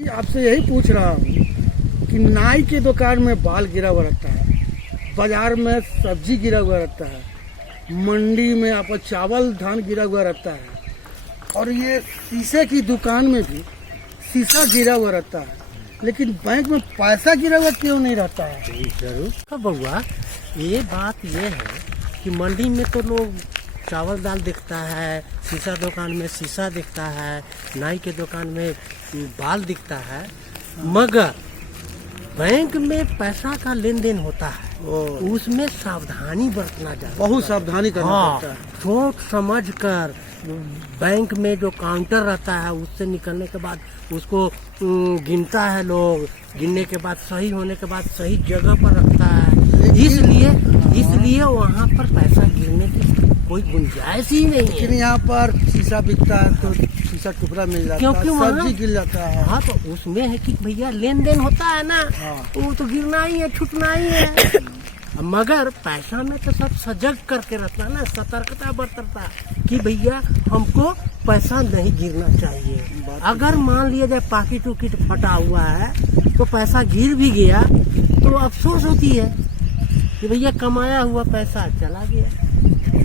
आपसे यही पूछ रहा हूँ कि नाई के दुकान में बाल गिरा हुआ रहता है, बाजार में सब्जी गिरा हुआ रहता है, मंडी में आप चावल धान गिरा हुआ रहता है, और ये शीशे की दुकान में भी शीशा गिरा हुआ रहता है, लेकिन बैंक में पैसा गिरा हुआ क्यों नहीं रहता है? जरूर तो बउआ, ये बात ये है कि मंडी में तो लोग चावल दाल दिखता है, शीशा दुकान में शीशा दिखता है, नाई के दुकान में बाल दिखता है, मगर बैंक में पैसा का लेन देन होता है, उसमें सावधानी बरतना जाता है, बहुत सावधानी करना पड़ता है। सोच समझ कर बैंक में जो काउंटर रहता है उससे निकलने के बाद उसको गिनता है लोग, गिनने के बाद सही होने के बाद सही जगह पर रखता है, इसलिए वहाँ पर पैसा गिरने की कोई गुंजाइश ही नहीं है। लेकिन यहाँ पर शीशा बिकता है तो शीशा टुकड़ा मिल जाता है, क्योंकि सब्जी गिर जाता है। हाँ, तो उसमें है कि भैया लेन देन होता है ना, वो तो गिरना ही है, छूटना ही है। मगर पैसा में तो सब सजग करके रखना ना, सतर्कता बरतता कि भैया हमको पैसा नहीं गिरना चाहिए। अगर मान लिया जाए पाकिट उकिट फटा हुआ है तो पैसा गिर भी गया तो अफसोस होती है कि भैया कमाया हुआ पैसा चला गया।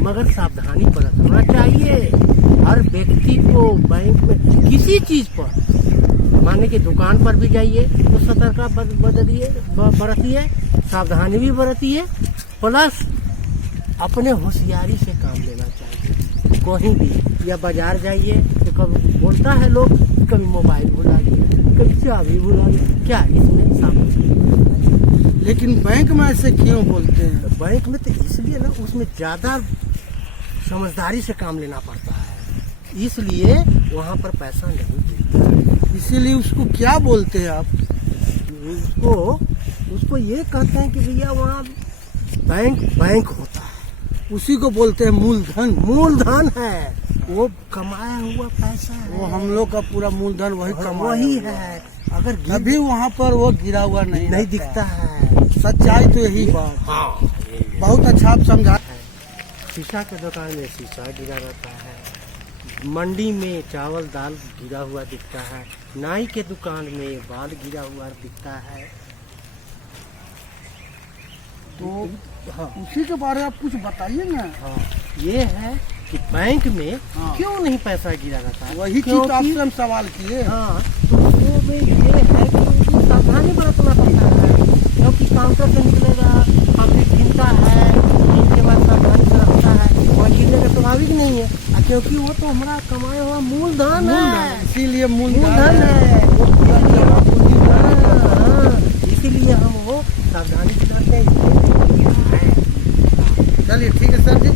मगर सावधानी बरतना चाहिए हर व्यक्ति को। बैंक में किसी चीज पर, माने कि दुकान पर भी जाइए तो सतर्कता बरतिए, सावधानी भी बरतिए, प्लस अपने होशियारी से काम लेना चाहिए। कहीं भी या बाजार जाइए तो कभी बोलता है लोग, कभी मोबाइल भुला दिए, कभी चाबी भुला दी, क्या इसमें सावधानी। लेकिन बैंक में ऐसे क्यों बोलते हैं? बैंक में तो इसलिए ना, उसमें ज्यादा समझदारी से काम लेना पड़ता है, इसलिए वहाँ पर पैसा नहीं गिरता। इसीलिए उसको क्या बोलते हैं आप? उसको ये कहते हैं कि भैया वहाँ बैंक होता है, उसी को बोलते हैं मूलधन। मूलधन है, वो कमाया हुआ पैसा है, वो हम लोग का पूरा मूलधन वही है। अगर अभी वहाँ पर वो गिरा हुआ नहीं दिखता है। सच्चाई तो यही बात। हाँ, बहुत अच्छा आप समझा। शीशा के दुकान में शीशा गिरा रहता है, मंडी में चावल दाल गिरा हुआ दिखता है, नाई के दुकान में बाल गिरा हुआ दिखता है। तो हाँ, उसी के बारे में आप कुछ बताइए ना। हाँ, ये है कि बैंक में क्यों नहीं पैसा गिरा रहता है, वही चीज आपसे हम सवाल किए। हाँ, तो वो में ये है कि उनको सावधानी बरतना पड़ता है, क्योंकि काउंटर से निकलेगा, पब्लिक गिनता है, इनके बाद सावधानी से रखता है, वहाँ गिरने का स्वाभाविक नहीं है, क्योंकि वो तो हमारा कमाया हुआ मूलधन है, इसीलिए मूलधन है। इसीलिए हम वो सावधानी से करते हैं। चलिए ठीक है सर जी।